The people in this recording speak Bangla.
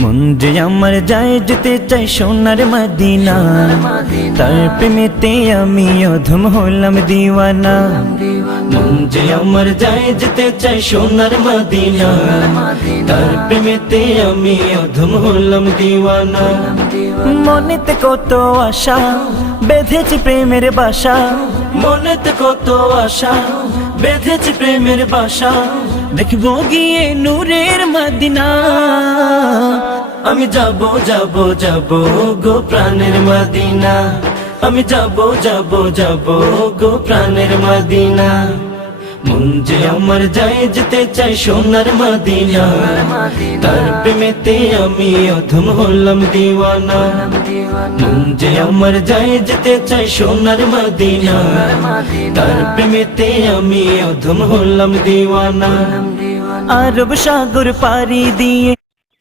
মন যে আমার যায় যেতে চাই সোনার মদিনা, তার প্রেমেতে আমি অধম হলাম দিওয়ানা। মন যে আমার যায় যেতে চাই সোনার মদিনা, তার প্রেমেতে আমি অধম হলাম দিওয়ানা। মনেতে কত আশা বেঁধেছি প্রেমের বাসা, মনেতে কত আশা বেঁধেছি প্রেমের বাসা, দেখবো গিয়ে নূরের মদিনা। আমি যাব যাব যাব গো প্রাণের মদিনা, আমি যাব যাব যাব গো প্রাণের মদিনা। মন যে আমার যায় যেতে চাই সোনার মদিনা, তার প্রেমেতে আমি অধম হলাম দিওয়ানা। মন যে আমার যায় যেতে চাই সোনার মদিনা, তার প্রেমেতে আমি অধম হলাম দিওয়ানা। আরব সাগর পাড়ি দিয়ে